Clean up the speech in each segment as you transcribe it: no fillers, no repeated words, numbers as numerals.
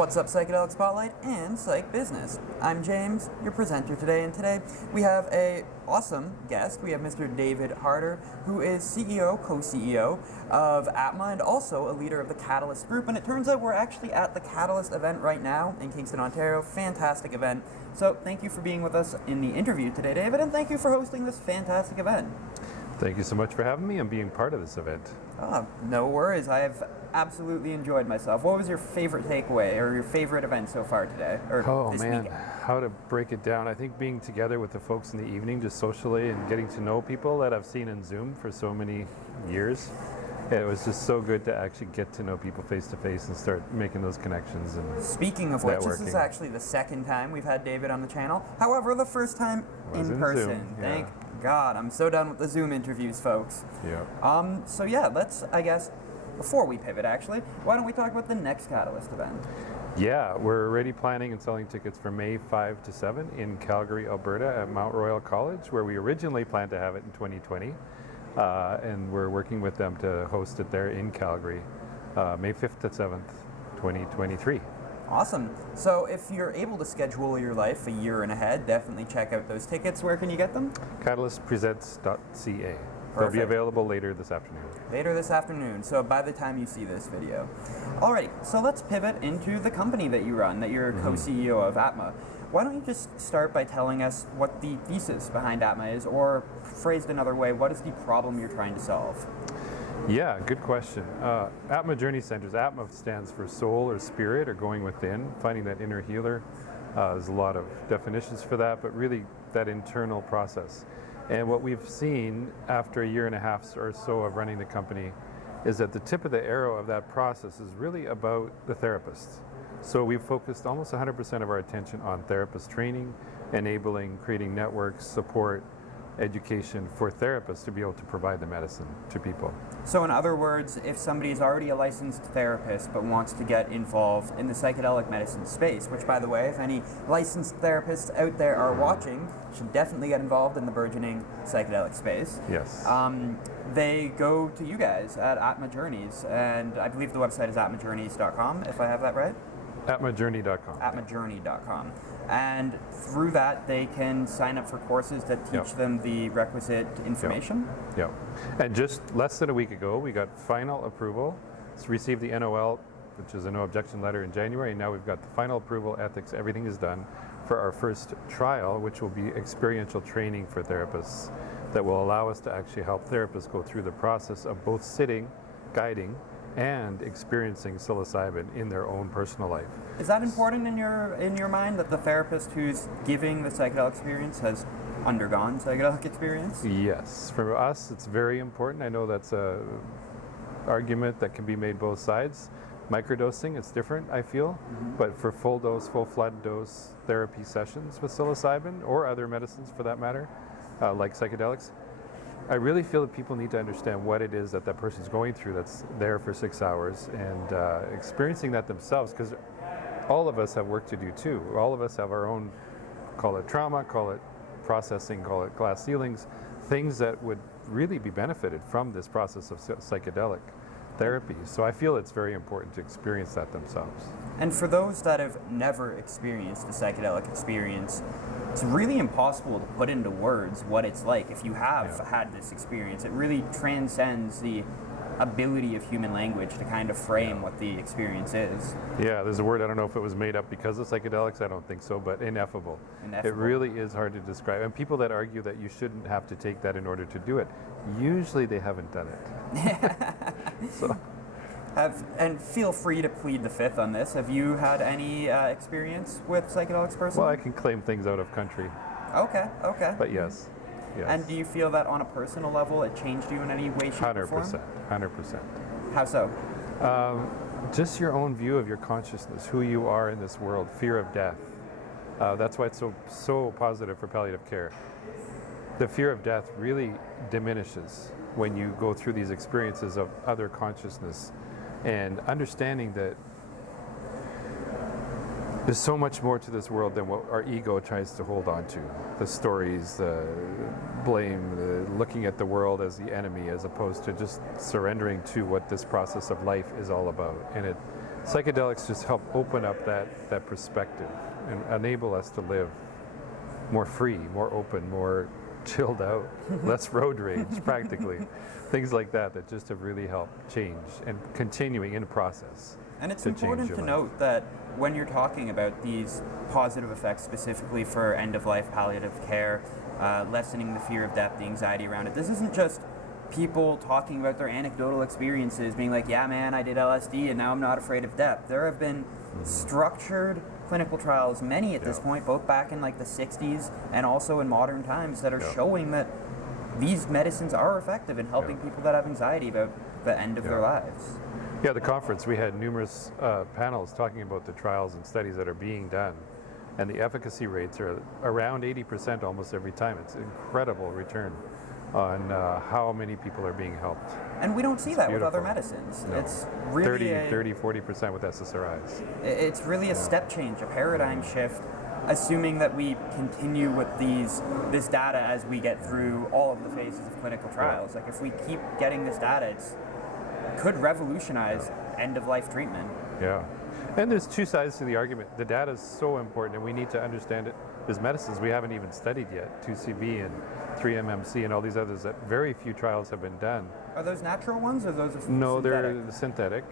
What's up, Psychedelic Spotlight and Psych Business? I'm James, your presenter today, and today we have a awesome guest. We have Mr. David Harder, who is CEO, co-CEO of Atma, and also a leader of the Catalyst Group. And it turns out we're actually at the Catalyst event right now in Kingston, Ontario. Fantastic event. So thank you for being with us in the interview today, David, and thank you for hosting this fantastic event. Thank you so much for having me and being part of this event. Oh, no worries. I have absolutely enjoyed myself. What was your favorite takeaway or your favorite event so far today? Oh man, how to break it down. I think being together with the folks in the evening, just socially and getting to know people that I've seen in Zoom for so many years. It was just so good to actually get to know people face to face and start making those connections. And speaking of which, this is actually the second time we've had David on the channel. However, the first time in person. Zoom, yeah. Thank God. I'm so done with the Zoom interviews, folks. Yeah. So yeah, let's, I guess, before we pivot actually, why don't we talk about the next Catalyst event? Yeah, we're already planning and selling tickets for May 5 to 7 in Calgary, Alberta at Mount Royal College, where we originally planned to have it in 2020. And we're working with them to host it there in Calgary, May 5th to 7th, 2023. Awesome. So if you're able to schedule your life a year and ahead, definitely check out those tickets. Where can you get them? Catalystpresents.ca. Perfect. They'll be available later this afternoon. Later this afternoon, so by the time you see this video. Alrighty, so let's pivot into the company that you run, that you're co-CEO of Atma. Why don't you just start by telling us what the thesis behind Atma is, or phrased another way, what is the problem you're trying to solve? Yeah, good question. Atma Journey Centers. Atma stands for soul or spirit or going within, finding that inner healer. There's a lot of definitions for that, but really that internal process. And what we've seen after a year and a half or so of running the company is that the tip of the arrow of that process is really about the therapist. So we've focused almost 100% of our attention on therapist training, enabling, creating networks, support, education for therapists to be able to provide the medicine to people. So in other words, if somebody is already a licensed therapist but wants to get involved in the psychedelic medicine space, which by the way, if any licensed therapists out there are watching, should definitely get involved in the burgeoning psychedelic space. Yes. They go to you guys at Atma Journeys, and I believe the website is atmajourneys.com, if I have that right? Atmajourney.com. Atmajourney.com. And through that, they can sign up for courses that teach them the requisite information? Yeah. And just less than a week ago, we got final approval. Received the NOL, which is a no objection letter, in January, and now we've got the final approval, ethics, everything is done for our first trial, which will be experiential training for therapists that will allow us to actually help therapists go through the process of both sitting, guiding, and experiencing psilocybin in their own personal life. Is that important in your mind, that the therapist who's giving the psychedelic experience has undergone psychedelic experience? Yes, for us it's very important. I know that's a argument that can be made both sides. Microdosing, it's different, I feel, but for full dose, full flood dose therapy sessions with psilocybin or other medicines for that matter, like psychedelics, I really feel that people need to understand what it is that that person's going through that's there for 6 hours and experiencing that themselves, because all of us have work to do too. All of us have our own, call it trauma, call it processing, call it glass ceilings, things that would really be benefited from this process of psychedelic therapy. So I feel it's very important to experience that themselves. And for those that have never experienced a psychedelic experience, it's really impossible to put into words what it's like. If you have had this experience, it really transcends the ability of human language to kind of frame what the experience is. Yeah, there's a word, I don't know if it was made up because of psychedelics, I don't think so, but ineffable. It really is hard to describe. And people that argue that you shouldn't have to take that in order to do it, usually they haven't done it. So. And feel free to plead the fifth on this. Have you had any experience with psychedelics personally? Well, I can claim things out of country. Okay. But yes. And do you feel that on a personal level it changed you in any way, shape, or form? 100%. How so? Just your own view of your consciousness, who you are in this world, fear of death. That's why it's so positive for palliative care. The fear of death really diminishes when you go through these experiences of other consciousness and understanding that there's so much more to this world than what our ego tries to hold on to. The stories, the blame, the looking at the world as the enemy, as opposed to just surrendering to what this process of life is all about. And it psychedelics just help open up that perspective and enable us to live more free, more open, more chilled out, less road rage practically. Things like that just have really helped change and continuing in process. And it's important to note that when you're talking about these positive effects specifically for end-of-life palliative care, lessening the fear of death, the anxiety around it, this isn't just people talking about their anecdotal experiences, being like, yeah man, I did LSD and now I'm not afraid of death. There have been structured clinical trials, many at this point, both back in like the 60s and also in modern times, that are showing that these medicines are effective in helping people that have anxiety about the end of their lives. Yeah, the conference, we had numerous panels talking about the trials and studies that are being done, and the efficacy rates are around 80% almost every time. It's an incredible return on how many people are being helped. And we don't see that with other medicines. No. It's really 40% with SSRIs. It's really a step change, a paradigm shift, assuming that we continue with this data as we get through all of the phases of clinical trials. Like if we keep getting this data, it could revolutionize end-of-life treatment. Yeah. And there's two sides to the argument. The data is so important, and we need to understand it. There's medicines we haven't even studied yet, 2CB and 3-MMC and all these others, that very few trials have been done. Are those natural ones, or those are synthetic? No, they're synthetic.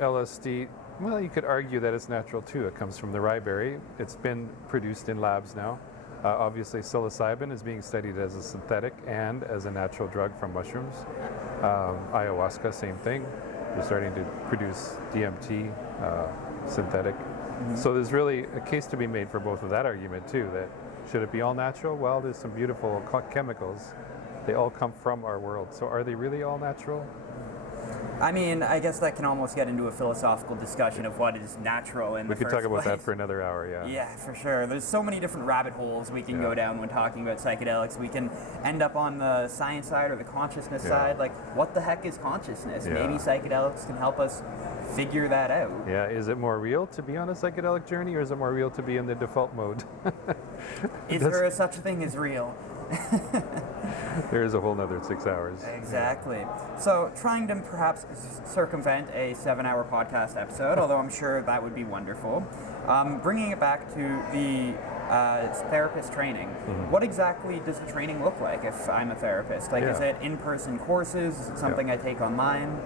LSD, well, you could argue that it's natural too. It comes from the ryeberry. It's been produced in labs now. Obviously, psilocybin is being studied as a synthetic and as a natural drug from mushrooms. Ayahuasca, same thing. They're starting to produce DMT, synthetic. So there's really a case to be made for both of that argument too, that should it be all natural? Well, there's some beautiful chemicals. They all come from our world. So are they really all natural? I mean, I guess that can almost get into a philosophical discussion of what is natural in the first place. We could talk about that for another hour, yeah. Yeah, for sure. There's so many different rabbit holes we can go down when talking about psychedelics. We can end up on the science side or the consciousness side. Like, what the heck is consciousness? Maybe psychedelics can help us figure that out. Yeah, is it more real to be on a psychedelic journey, or is it more real to be in the default mode? Is there such a thing as real? There is a whole nother 6 hours. Exactly. So trying to perhaps circumvent a 7-hour podcast episode, although I'm sure that would be wonderful, bringing it back to the therapist training. What exactly does the training look like if I'm a therapist? Like, is it in-person courses? Is it something I take online?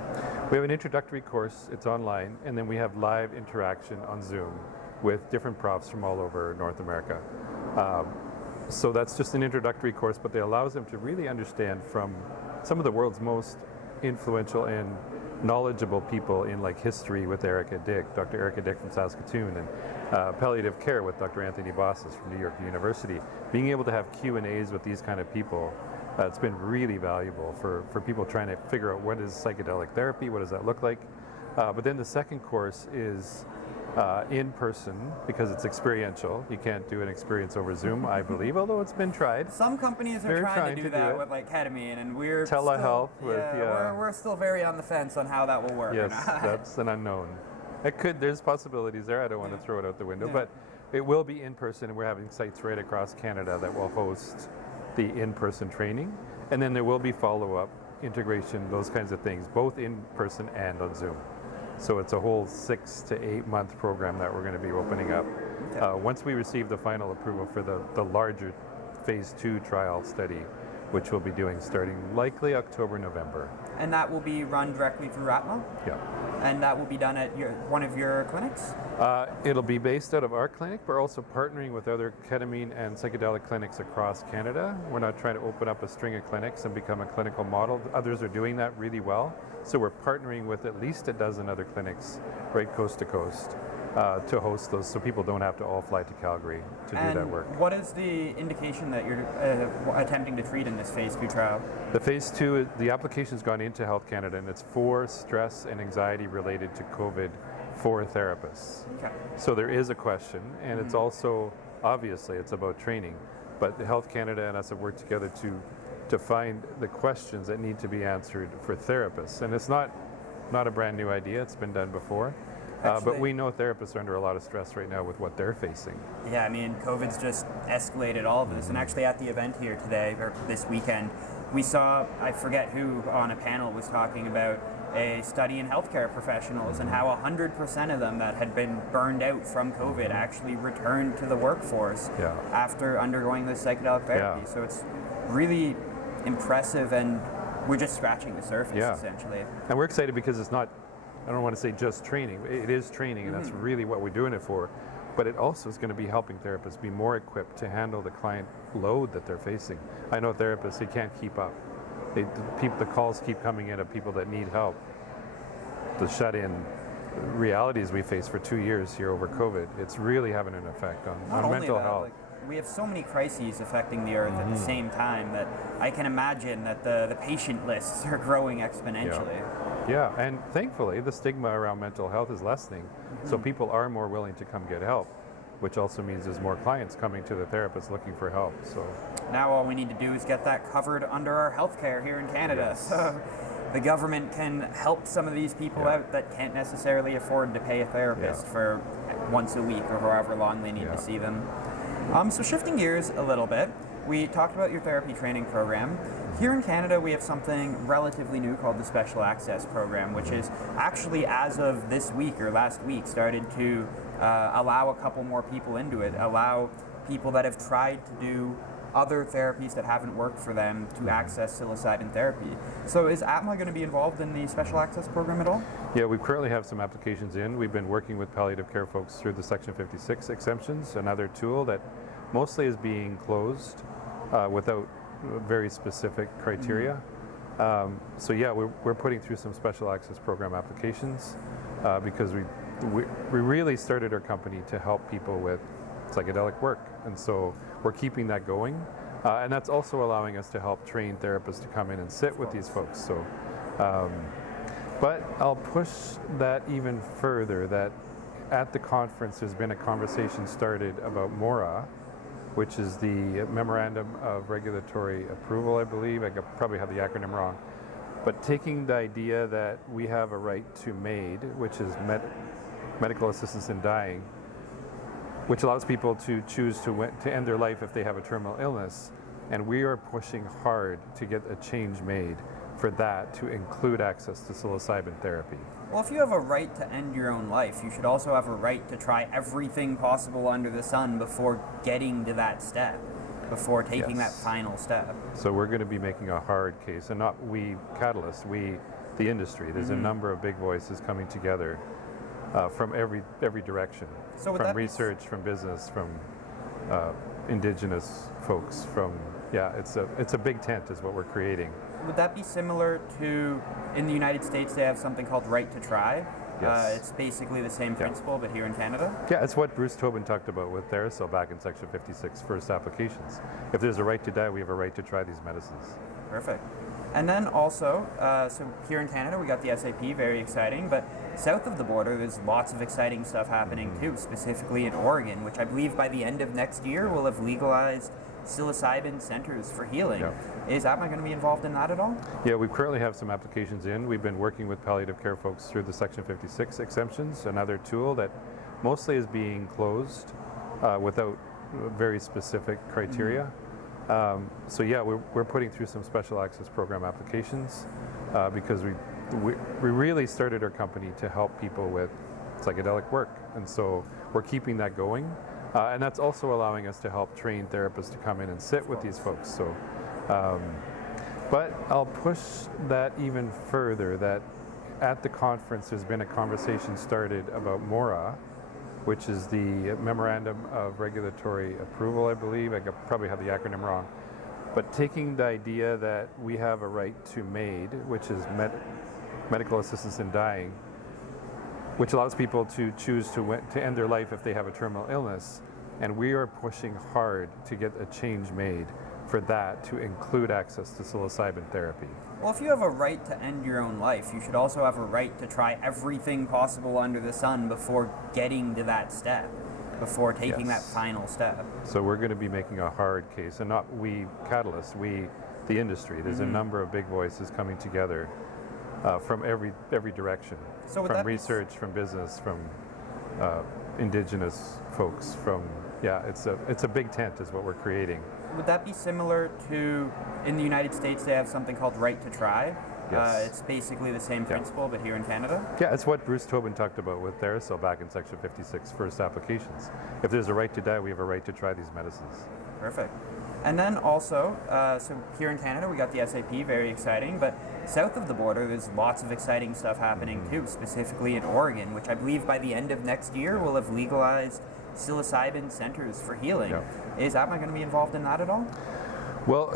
We have an introductory course, it's online, and then we have live interaction on Zoom with different profs from all over North America. So that's just an introductory course, but it allows them to really understand from some of the world's most influential and knowledgeable people in like history with Erica Dick, Dr. Erica Dick from Saskatoon, and palliative care with Dr. Anthony Bosses from New York University. Being able to have Q&As with these kind of people, it's been really valuable for people trying to figure out what is psychedelic therapy, what does that look like. But then the second course is in person, because it's experiential. You can't do an experience over Zoom, I believe, although it's been tried. Some companies are trying to do that with like ketamine, and we're telehealth still, we're still very on the fence on how that will work. Yes, that's an unknown. There's possibilities there. I don't want to throw it out the window, but it will be in person, and we're having sites right across Canada that will host the in-person training, and then there will be follow-up, integration, those kinds of things, both in person and on Zoom. So it's a whole 6 to 8 month program that we're going to be opening up. Once we receive the final approval for the larger phase 2 trial study, which we'll be doing starting likely October, November. And that will be run directly through Atma? Yeah. And that will be done at one of your clinics? It'll be based out of our clinic, but we're also partnering with other ketamine and psychedelic clinics across Canada. We're not trying to open up a string of clinics and become a clinical model. Others are doing that really well. So we're partnering with at least a dozen other clinics right coast to coast to host those, so people don't have to all fly to Calgary to do that work. What is the indication that you're attempting to treat in this phase 2 trial? The phase 2, the application's gone into Health Canada, and it's for stress and anxiety related to COVID for therapists. Okay. So there is a question, and it's also, obviously, it's about training, but Health Canada and us have worked together to find the questions that need to be answered for therapists. And it's not a brand new idea, it's been done before. But we know therapists are under a lot of stress right now with what they're facing. Yeah, I mean, COVID's just escalated all of this. And actually at the event here today, or this weekend, we saw, I forget who on a panel was talking about a study in healthcare professionals and how 100% of them that had been burned out from COVID actually returned to the workforce after undergoing this psychedelic therapy. So it's really impressive, and we're just scratching the surface essentially. And we're excited because it's not, I don't want to say just training, it is training, and that's really what we're doing it for. But it also is going to be helping therapists be more equipped to handle the client load that they're facing. I know therapists, they can't keep up. The calls keep coming in of people that need help. The shut-in realities we faced for 2 years here over COVID, it's really having an effect on mental health. We have so many crises affecting the earth at the same time that I can imagine that the patient lists are growing exponentially. Yeah, and thankfully the stigma around mental health is lessening, so people are more willing to come get help, which also means there's more clients coming to the therapist looking for help. So now all we need to do is get that covered under our healthcare here in Canada, so the government can help some of these people out that can't necessarily afford to pay a therapist for once a week or however long they need to see them. So shifting gears a little bit, we talked about your therapy training program. Here in Canada, we have something relatively new called the Special Access Program, which is actually, as of this week or last week, started to allow a couple more people into it, allow people that have tried to do other therapies that haven't worked for them to access psilocybin therapy. So is Atma going to be involved in the Special Access Program at all? Yeah, we currently have some applications in. We've been working with palliative care folks through the Section 56 exemptions, another tool that mostly is being closed without very specific criteria. So yeah, we're putting through some Special Access Program applications because we really started our company to help people with psychedelic work, and so we're keeping that going, and that's also allowing us to help train therapists to come in and sit with these folks. So, but I'll push that even further, that at the conference there's been a conversation started about MORA, which is the Memorandum of Regulatory Approval, I believe. I probably have the acronym wrong. But taking the idea that we have a right to MAID, which is medical assistance in dying, which allows people to choose to end their life if they have a terminal illness. And we are pushing hard to get a change made for that to include access to psilocybin therapy. Well, if you have a right to end your own life, you should also have a right to try everything possible under the sun before getting to that step, before taking that final step. So we're going to be making a hard case, and not we Catalyst, we the industry. There's a number of big voices coming together from every direction, from research, from business, from indigenous folks, from it's a big tent is what we're creating. Would that be similar to, in the United States, they have something called Right to Try? Yes. It's basically the same principle, but here in Canada? Yeah, it's what Bruce Tobin talked about with Theracell back in Section 56 first applications. If there's a right to die, we have a right to try these medicines. Perfect. And then also, so here in Canada, we got the SAP, very exciting, but south of the border, there's lots of exciting stuff happening too, specifically in Oregon, which I believe by the end of next year will have legalized psilocybin centers for healing. Is Atma going to be involved in that at all? Yeah, we currently have some applications in. We've been working with palliative care folks through the Section 56 exemptions, another tool that mostly is being closed without very specific criteria. So yeah, we're putting through some Special Access Program applications because we really started our company to help people with psychedelic work, and so we're keeping that going. And that's also allowing us to help train therapists to come in and sit with these folks. So, but I'll push that even further, that at the conference there's been a conversation started about MORA, which is the Memorandum of Regulatory Approval, I believe. I probably have the acronym wrong. But taking the idea that we have a right to MAID, which is medical assistance in dying, which allows people to choose to end their life if they have a terminal illness. And we are pushing hard to get a change made for that to include access to psilocybin therapy. Well, if you have a right to end your own life, you should also have a right to try everything possible under the sun before getting to that step, before taking that final step. So we're going to be making a hard case, and not we Catalyst, we the industry. There's a number of big voices coming together from every direction, from research, from business, from indigenous folks, from it's a big tent is what we're creating. Would that be similar to, in the United States, they have something called Right to Try? Yes. It's basically the same principle, but here in Canada. Yeah, it's what Bruce Tobin talked about with Theracell back in Section 56, first applications. If there's a right to die, we have a right to try these medicines. Perfect. And then also, so here in Canada, we got the SAP, very exciting, but south of the border, there's lots of exciting stuff happening too, specifically in Oregon, which I believe by the end of next year will have legalized psilocybin centers for healing. Yeah. Is Atma going to be involved in that at all? Well,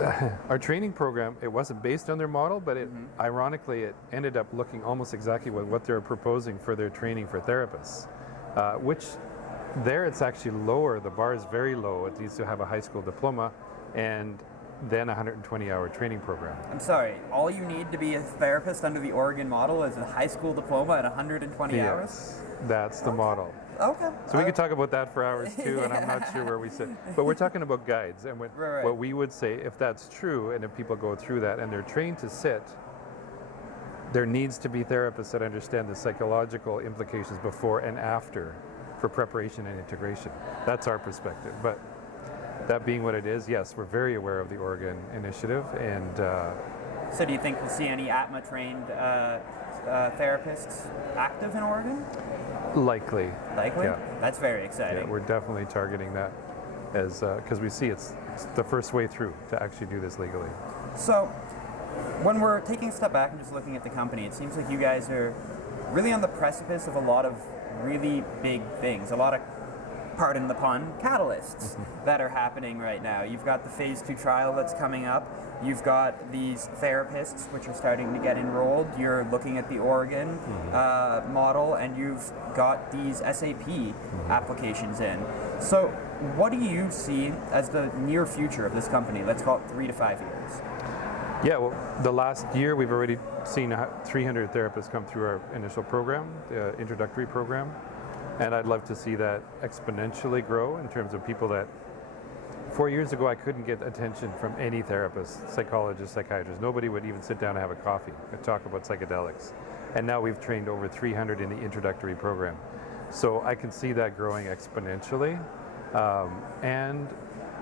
our training program, it wasn't based on their model, but it ironically, it ended up looking almost exactly what they're proposing for their training for therapists, which there it's actually lower. The bar is very low. It needs to have a high school diploma and then a 120-hour training program. I'm sorry, all you need to be a therapist under the Oregon model is a high school diploma at 120 hours? Yes, that's the model. Okay. So we could talk about that for hours too, and I'm not sure where we sit. But we're talking about guides, and Right. what we would say, if that's true, and if people go through that and they're trained to sit, there needs to be therapists that understand the psychological implications before and after for preparation and integration. That's our perspective. But that being what it is, yes, we're very aware of the Oregon initiative, and So do you think we'll see any Atma-trained therapists active in Oregon? likely. Likely? Yeah. That's very Yeah, exciting. we're definitely targeting that as because we see it's the first way through to actually do this legally. So when we're taking a step back and just looking at the company, it seems like you guys are really on the precipice of a lot of really big things, a lot of, pardon the pun, catalysts that are happening right now. You've got the phase 2 trial that's coming up. You've got these therapists which are starting to get enrolled. You're looking at the Oregon model, and you've got these SAP applications in. So what do you see as the near future of this company? Let's call it 3 to 5 years. Yeah, well, the last year we've already seen 300 therapists come through our initial program, the introductory program, and I'd love to see that exponentially grow in terms of people that 4 years ago I couldn't get attention from any therapist, psychologist, psychiatrist. Nobody would even sit down and have a coffee and talk about psychedelics. And now we've trained over 300 in the introductory program. So I can see that growing exponentially. And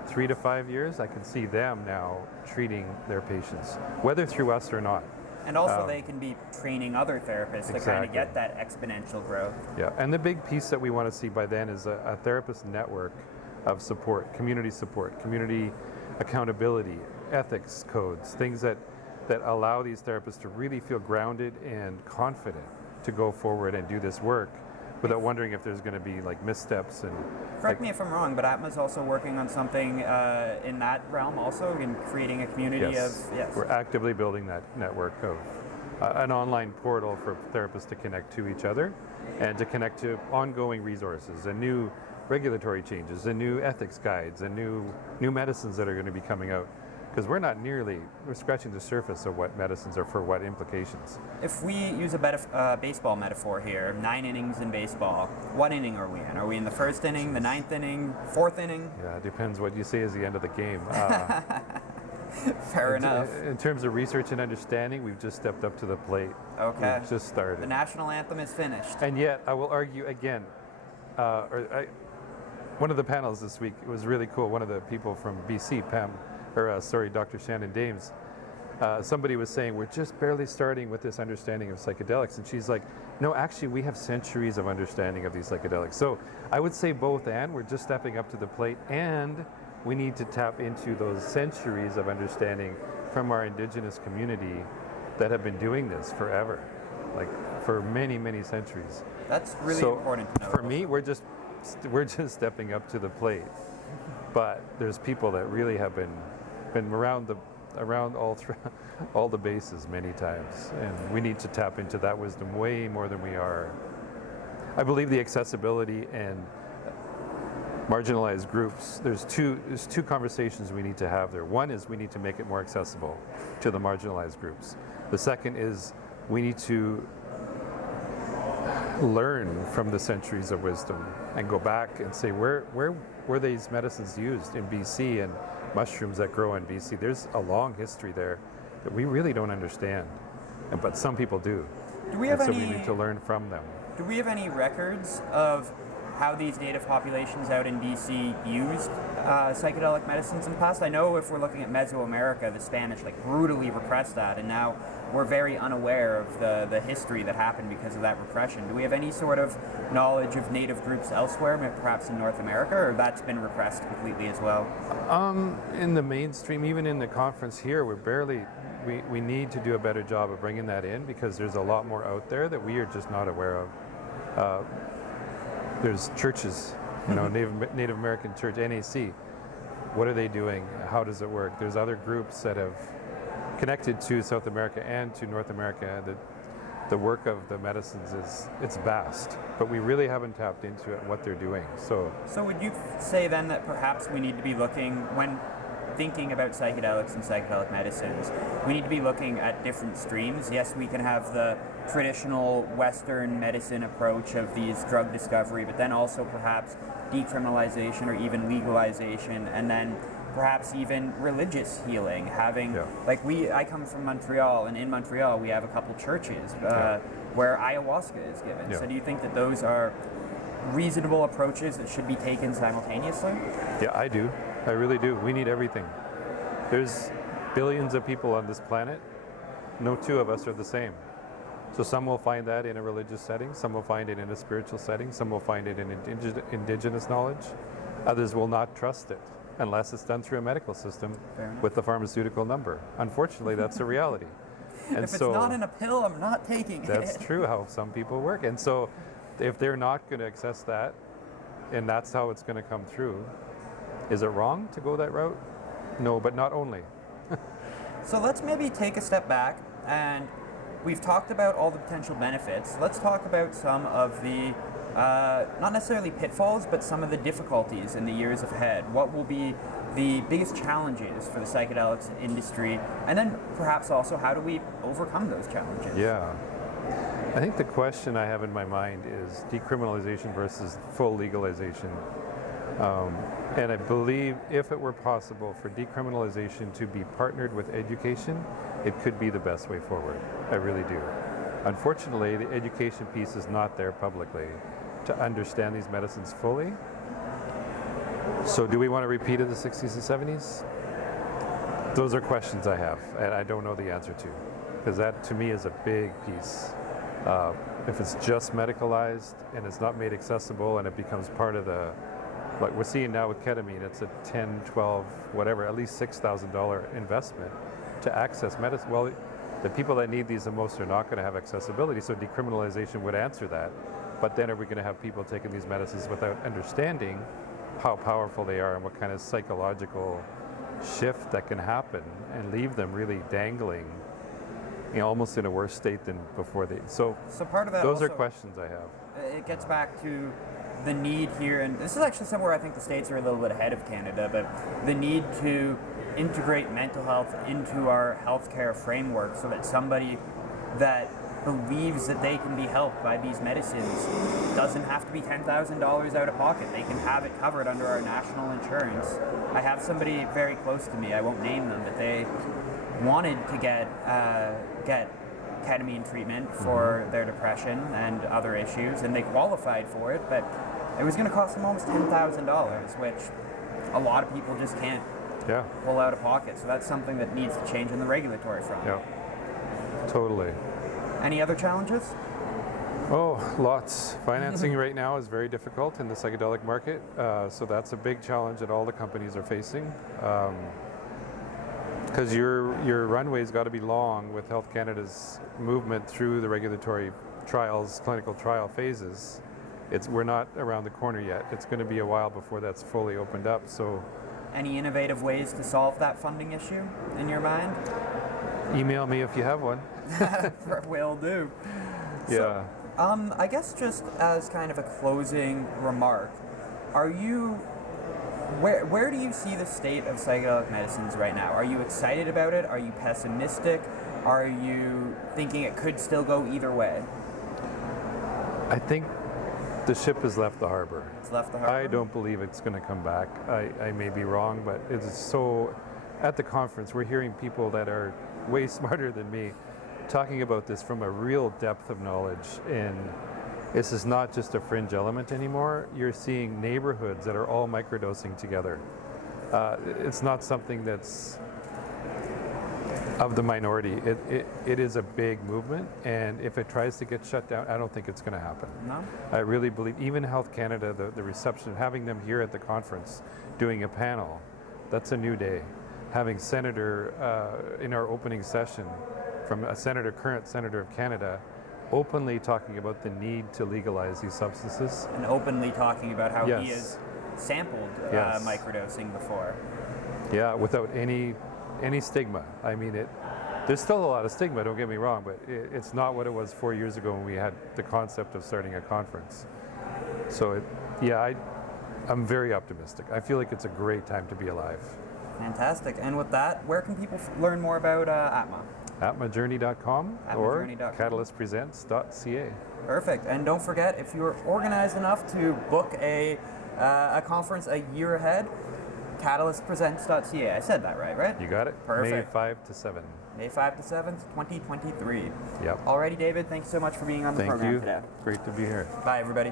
3 to 5 years, I can see them now treating their patients, whether through us or not. And also they can be training other therapists to kind of Exactly. get that exponential growth. Yeah, and the big piece that we want to see by then is a therapist network of support, community accountability, ethics codes, things that allow these therapists to really feel grounded and confident to go forward and do this work without wondering if there's going to be like missteps and Correct me if I'm wrong, but Atma's also working on something in that realm also, in creating a community Yes. of... Yes. We're actively building that network of an online portal for therapists to connect to each other and to connect to ongoing resources and new regulatory changes and new ethics guides and new medicines that are going to be coming out. Because we're scratching the surface of what medicines are for what implications. If we use a baseball metaphor here, 9 innings in baseball, what inning are we in? Are we in the first inning, the 9th inning, 4th inning? Yeah, it depends what you say is the end of the game. Fair enough. In terms of research and understanding, we've just stepped up to the plate. Okay. We've just started. The national anthem is finished. And yet, I will argue again, one of the panels this week, it was really cool. One of the people from BC, Dr. Shannon Dames, somebody was saying, we're just barely starting with this understanding of psychedelics. And she's like, no, actually, we have centuries of understanding of these psychedelics. So I would say both, and we're just stepping up to the plate, and we need to tap into those centuries of understanding from our indigenous community that have been doing this forever, like for many, many centuries. That's really important to know. For me, we're just stepping up to the plate. But there's people that really have been around all the bases many times, and we need to tap into that wisdom way more than we are. I believe the accessibility and marginalized groups, there's two conversations we need to have there. One is we need to make it more accessible to the marginalized groups. The second is we need to learn from the centuries of wisdom and go back and say, where were these medicines used in BC and mushrooms that grow in BC? There's a long history there that we really don't understand, but some people do. Do we have and any? So we need to learn from them. Do we have any records of how these native populations out in BC used psychedelic medicines in the past? I know if we're looking at Mesoamerica, the Spanish like brutally repressed that, and now we're very unaware of the history that happened because of that repression. Do we have any sort of knowledge of native groups elsewhere, perhaps in North America, or that's been repressed completely as well? In the mainstream, even in the conference here, we need to do a better job of bringing that in, because there's a lot more out there that we are just not aware of. There's churches, Native American Church, NAC. What are they doing? How does it work? There's other groups that have connected to South America and to North America. The work of the medicines it's vast, but we really haven't tapped into it, what they're doing. So would you say then that perhaps we need to be looking, when thinking about psychedelics and psychedelic medicines, we need to be looking at different streams? Yes, we can have the traditional Western medicine approach of these drug discovery, but then also perhaps decriminalization or even legalization, and then perhaps even religious healing, having I come from Montreal, and in Montreal we have a couple churches where ayahuasca is given. So do you think that those are reasonable approaches that should be taken simultaneously? Yeah, I do. I really do. We need everything. There's billions of people on this planet. No two of us are the same. So some will find that in a religious setting, some will find it in a spiritual setting, some will find it in indigenous knowledge. Others will not trust it unless it's done through a medical system with the pharmaceutical number. Unfortunately, that's a reality. And if it's not in a pill, I'm not taking it. That's true how some people work. And so if they're not going to access that, and that's how it's going to come through, is it wrong to go that route? No, but not only. So let's maybe take a step back, and we've talked about all the potential benefits. Let's talk about some of the, not necessarily pitfalls, but some of the difficulties in the years ahead. What will be the biggest challenges for the psychedelics industry? And then perhaps also, how do we overcome those challenges? Yeah. I think the question I have in my mind is decriminalization versus full legalization. And I believe if it were possible for decriminalization to be partnered with education, it could be the best way forward. I really do. Unfortunately, the education piece is not there publicly to understand these medicines fully. So do we want to repeat of the 60s and 70s? Those are questions I have, and I don't know the answer to, because that to me is a big piece. If it's just medicalized and it's not made accessible and it becomes part of the, like we're seeing now with ketamine, it's a 10, 12, whatever, at least $6,000 investment to access medicine. Well, the people that need these the most are not going to have accessibility, so decriminalization would answer that. But then are we going to have people taking these medicines without understanding how powerful they are and what kind of psychological shift that can happen, and leave them really dangling, almost in a worse state than before they. So part of that those also, are questions I have. It gets back to the need here, and this is actually somewhere I think the States are a little bit ahead of Canada, but the need to integrate mental health into our healthcare framework so that somebody that believes that they can be helped by these medicines doesn't have to be $10,000 out of pocket. They can have it covered under our national insurance. I have somebody very close to me, I won't name them, but they wanted to get ketamine treatment for their depression and other issues, and they qualified for it, but it was going to cost them almost $10,000, which a lot of people just can't pull out of pocket. So that's something that needs to change on the regulatory front. Yeah, totally. Any other challenges? Oh, lots. Financing right now is very difficult in the psychedelic market, so that's a big challenge that all the companies are facing. Because your runway's got to be long with Health Canada's movement through the regulatory trials, clinical trial phases. We're not around the corner yet. It's going to be a while before that's fully opened up. So, any innovative ways to solve that funding issue in your mind? Email me if you have one. Will do. Yeah. So, I guess just as kind of a closing remark, where do you see the state of psychedelic medicines right now? Are you excited about it? Are you pessimistic? Are you thinking it could still go either way? I think the ship has left the harbor. It's left the harbor? I don't believe it's going to come back. I may be wrong, but it's so... At the conference, we're hearing people that are way smarter than me talking about this from a real depth of knowledge, and This is not just a fringe element anymore. You're seeing neighborhoods that are all microdosing together. It's not something that's of the minority. It is a big movement, and if it tries to get shut down, I don't think it's going to happen. No? I really believe, even Health Canada, the reception, having them here at the conference, doing a panel, that's a new day. Having Senator in our opening session, from a current Senator of Canada, openly talking about the need to legalize these substances. And openly talking about how Yes. he has sampled Yes. microdosing before. Yeah, without any stigma. I mean, there's still a lot of stigma, don't get me wrong, but it's not what it was 4 years ago when we had the concept of starting a conference. So, I'm very optimistic. I feel like it's a great time to be alive. Fantastic. And with that, where can people learn more about Atma? atmajourney.com or atmajourney.com. catalystpresents.ca. Perfect. And don't forget, if you're organized enough to book a conference a year ahead, catalystpresents.ca. I said that right? You got it? Perfect. May 5 to 7. May 5 to 7th, 2023. Yep. Alrighty, David, thanks so much for being on the Thank program you. today. Great to be here. Bye, everybody.